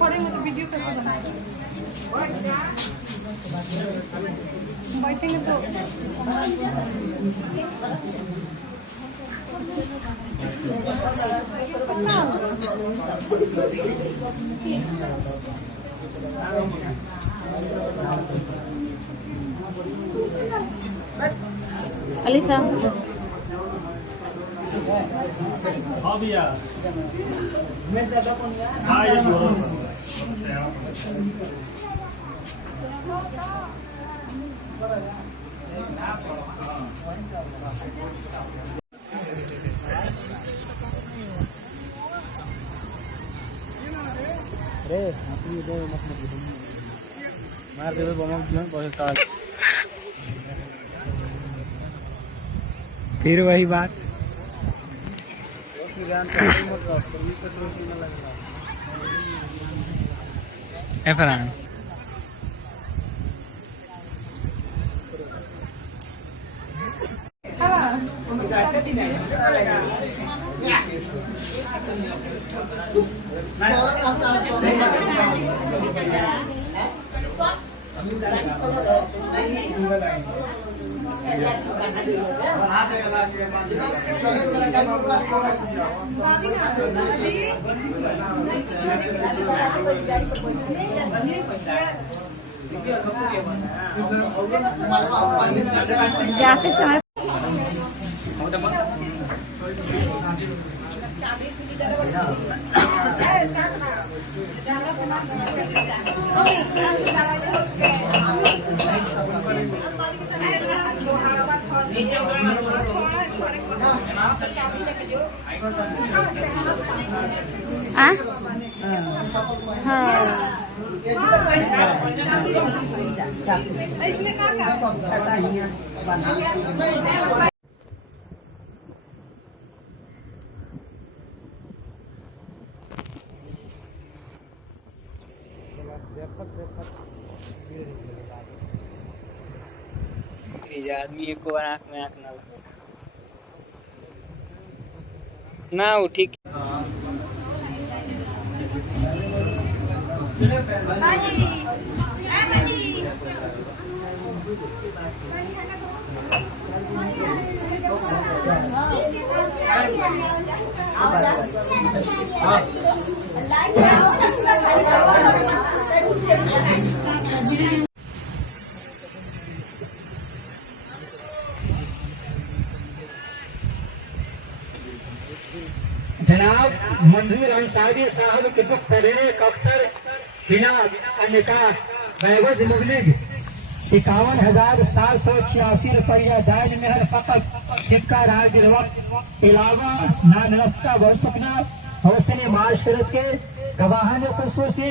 खड़े हो तो वीडियो कैसे बनाएंगे? बैठेंगे तो अलीसा हाँ भैया हाँ ये जोड़ो अरे हाथी दे मत मार दे बम बहुत काल फिर वही बात फरहान जाते समय इसमें क्या आदमी को आँख में आँख ना वो ठीक जनाब मंजूर अंसारी साहब के दुख सरेने कफ्तर हिना निकाह बैवज मुबलिग 51,786 रुपया दाज मेहर फकत सिक्का राज वक्त इलावा नानफ्ता बरसकना हौसले माशरत के गवाहान खुसूसी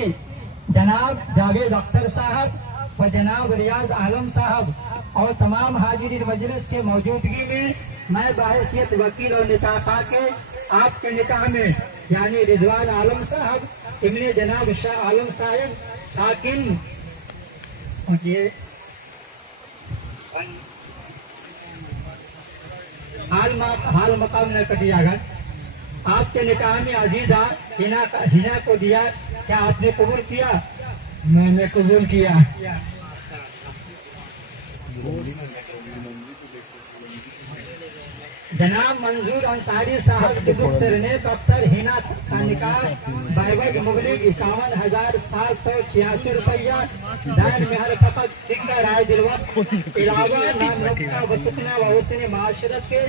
जनाब जावेद अख्तर साहब व जनाब रियाज आलम साहब और तमाम हाजिरीन मजलिस के मौजूदगी में मैं बाहैसियत वकील और निकाह के आपके निकाह में यानी रिजवान आलम साहब इब्ने जनाब शाह आलम साहब साकिन ये हाल मकाम न कटियागढ़ आपके निकाह में अजीजा हिना को दिया। क्या आपने कबूल किया? मैंने कबूल किया। जनाब मंजूर अंसारी साहब के दुख सरने दफ्तर हिना का निकाह बैवज मुबलिग 51,786 रुपया दान मेहर फकत सिक्का राय दिलवक्त इलावा नाम रखना व सुखना व हुस्न माशरत के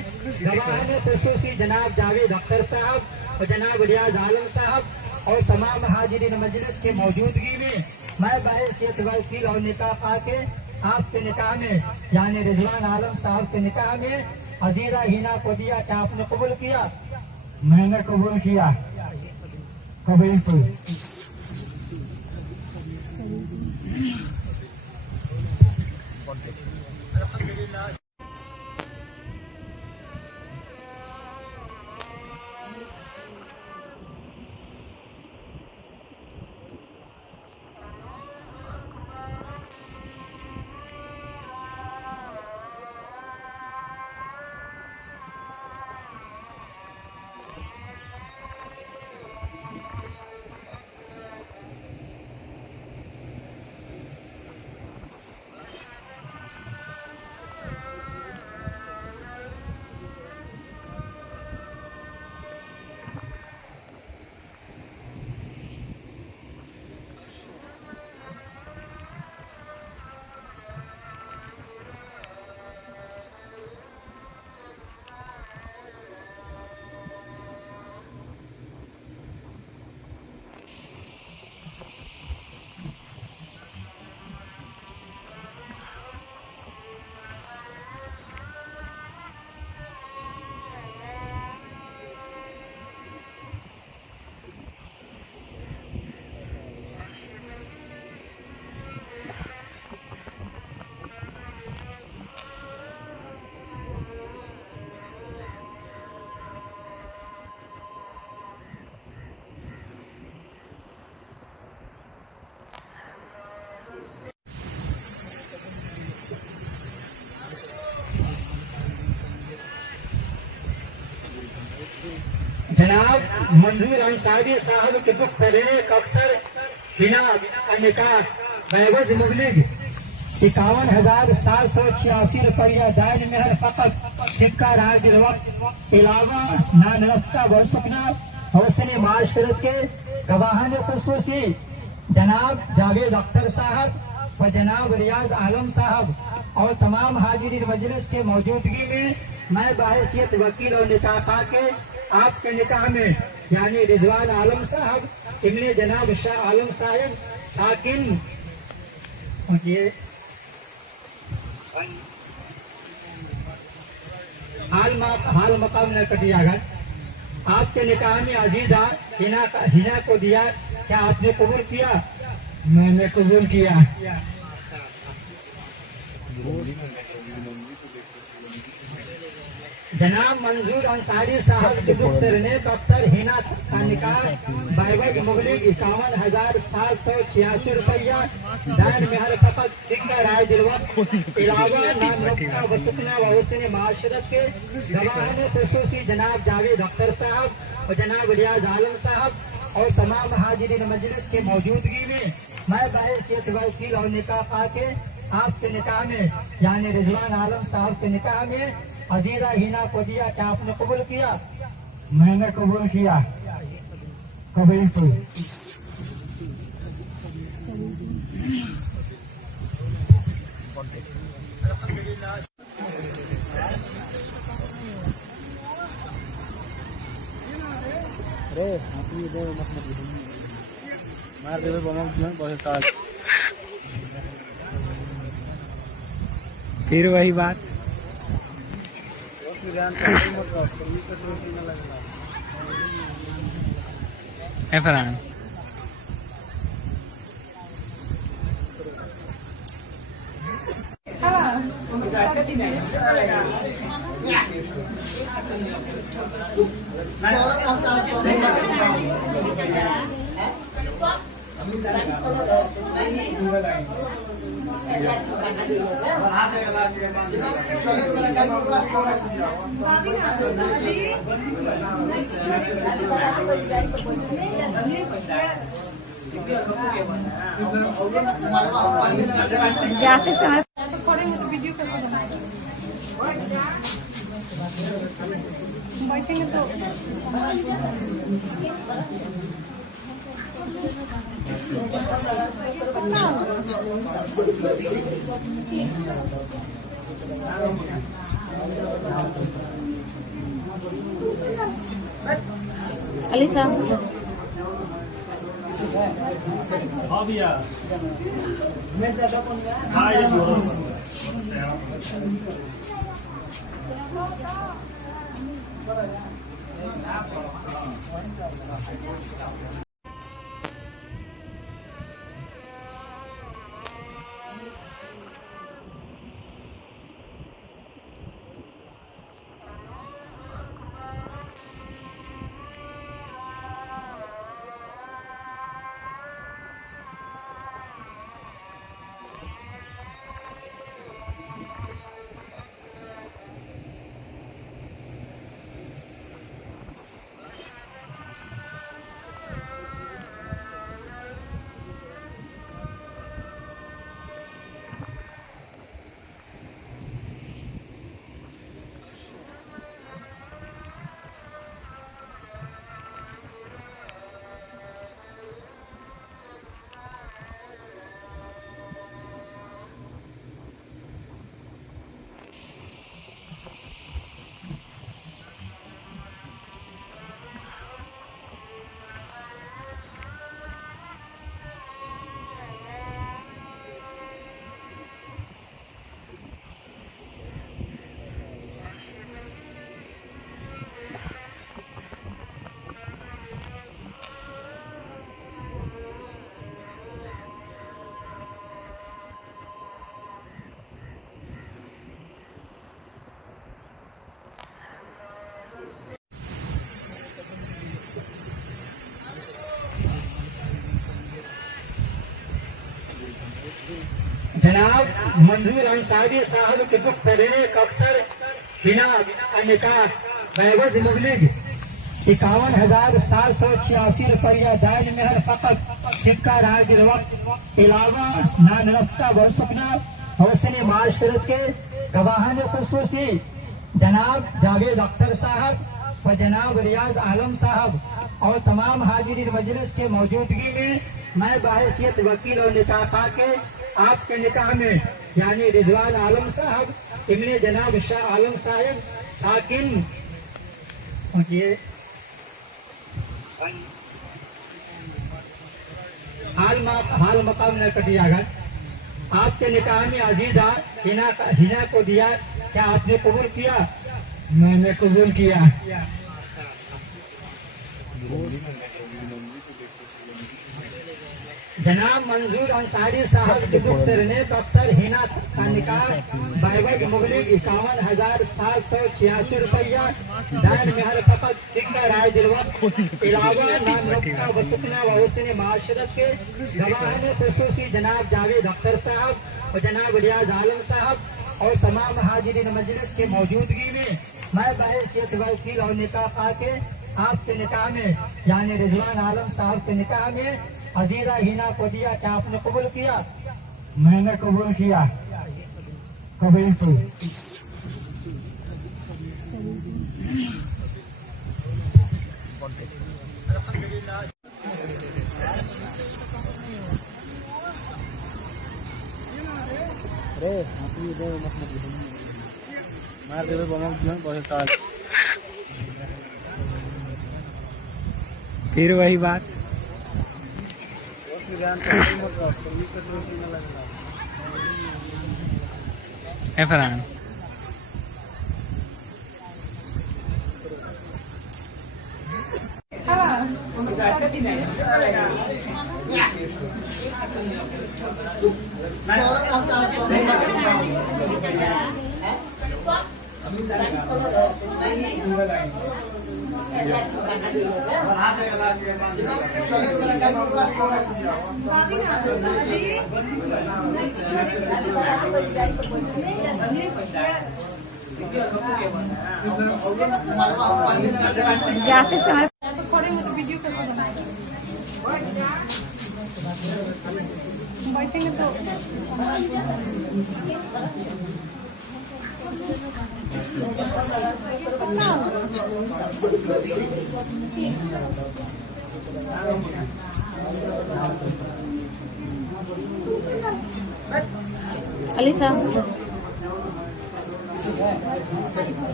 गवाहान खुसूसी जनाब जावेद अख्तर साहब और जनाब रियाज आलम साहब और तमाम हाजिरीन मजलिस के मौजूदगी में मैं बाहैसियत वकील और निकाह के आपके निकाह में यानी रिजवान आलम साहब के निकाह में अजीजा हिना को दिया। क्या आपने कबूल किया? मैंने कबूल किया। कबूल को जनाब मंजूर अंसारी साहब के दुख तहरीक अख्तर हिना निकाह बैवज मुबलिग 51,786 रुपया दायन मेहर फकत सिक्का राज वक्त इलावा नानफ्ता बरसकना हौसले माशरत के गवाहान खुसूसी जनाब जावेद अख्तर साहब व जनाब रियाज आलम साहब और तमाम हाजिर मजलिस के मौजूदगी में मैं बाहैसियत वकील और निकाह के आपके निकाह में यानी रिजवान आलम साहब इब्ने जनाब शाह आलम साहब साकिन ये हाल मकाम न कटिया गया आपके निकाह में अजीजा हिना को दिया क्या आपने कबूल किया? मैंने कबूल किया। जनाब मंजूर अंसारी साहब के दुख्तर अख्तर हिना का निकाह बैवज मुबलिग 51,786 रुपया दान मेहर फकत सिक्का राय दिलवक्त इलावा नानफ्ता व सुकना व हुस्न माशरत के गवाहान खुसूसी जनाब जावेद अख्तर साहब और जनाब रियाज आलम साहब और तमाम हाजिरीन मजलिस के मौजूदगी में मैं बाहैसियत वकील और निकाह के आपके निकाह में यानी रिजवान आलम साहब के निकाह में अजीजा हिना को दिया क्या आपने कबूल किया? मैंने कबूल किया। कबूल तो अरे हाथी दे मत मार देवे बम क्यों बहुत काल फिर वही बात फरहान जाते समय पढ़ेंगे तो वीडियो कैसे बनाएंगे? बैठेंगे तो अली साहब हाँ भैया हाँ ये जोरों जनाब मंजूर अंसारी साहब के दुख तहरीक अख्तर हिना निकाह बैवज मुबलिग 51,786 रुपया दाज मेहर फकत सिक्का रागिर वक्त इलावा नान रफ्ता वर्षकना हौसन माशरत के गवाहान खुसूसी जनाब जावेद अख्तर साहब व जनाब रियाज आलम साहब और तमाम हाजिरीन मजलिस के मौजूदगी में मैं बाहैसियत वकील और निकाह के आपके निकाह में यानी रिजवान आलम साहब इब्ने जनाब शाह आलम साहब साकिन हाल मकाम न कटियागढ़ आपके निकाह में अजीजा हिना को दिया, क्या आपने कबूल किया? मैंने कबूल किया। जनाब मंजूर अंसारी साहब के पुत्र ने डॉक्टर हिना का निकाह बैवज मुगलिक 51,786 रुपया दान मेहर फकत सिक्का राय दिलवक्त इलावा नाम रफ्ता व सुकना व हुस्न माशरत के गवाहान खुसूसी जनाब जावेद अख्तर साहब और जनाब रियाज आलम साहब और तमाम हाजिरीन मजलिस के मौजूदगी में मैं बाहैसियत वकील और निकाह के आपके निकाह में यानी रिजवान आलम साहब के निकाह में अजीजा हिना को दिया, क्या आपने कबूल किया? मैंने कबूल किया। कबूल तो अरे मार देवे बमक जो बहुत साल फिर वही बात फरहान जाते समय पड़े तो वीडियो कैसे बनाएंगे? बैठेंगे तो अलीसा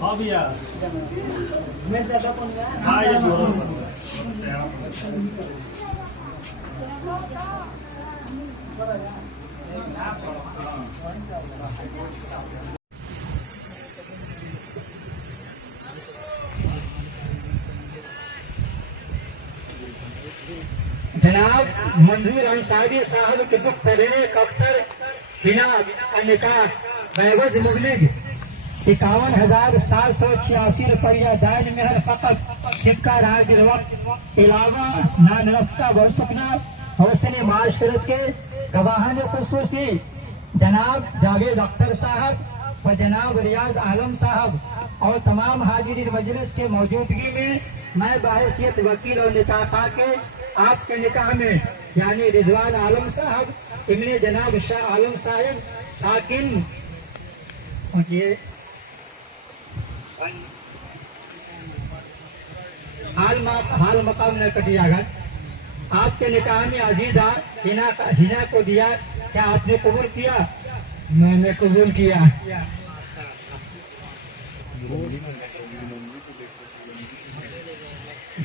हाँ भैया हाँ ये जोड़ा जनाब मंजूर अंसारी साहब के दुख तरीने कफ्तर हिना का निकाह बैवज मुगलिक 51,786 रुपया दाज मेहर फकत सिक्का रागिर वक्त इलावा नान रफ्ता वर्षकना हौसन माशरत के गवाहान खुसूसी जनाब जावेद अख्तर साहब व जनाब रियाज आलम साहब और तमाम हाजिरीन मजलिस के मौजूदगी में मैं बाहैसियत वकील और निकाह के आपके निकाह में यानी रिजवान आलम साहब इब्ने जनाब शाह आलम साहब साकिन हाल मकाम न कटियागढ़ आपके निकाह में अजीजा हिना को दिया, क्या आपने कबूल किया? मैंने कबूल किया।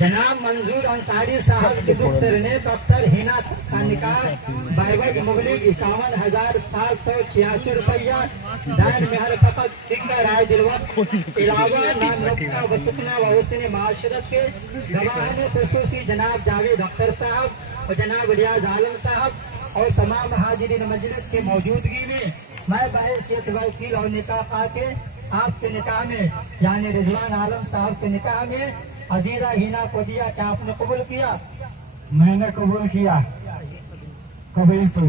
जनाब मंजूर अंसारी साहब के पुत्र ने डॉक्टर हिना का निकाह बैवज मुगलिक 51,786 रुपया दान मेहर फकत सिक्का राय दिलवक्त इलावा नाम रफ्ता व सुकना व हुस्न माशरत के गवाहान खुसूसी जनाब जावेद अख्तर साहब और जनाब रियाज आलम साहब और तमाम हाजिरीन मजलिस के मौजूदगी में मैं बाहैसियत वकील और निकाह के आपके निकाह में यानी रिजवान आलम साहब के निकाह में अजीजा हिना को दिया, क्या आपने कबूल किया? मैंने कबूल किया। कबूल तो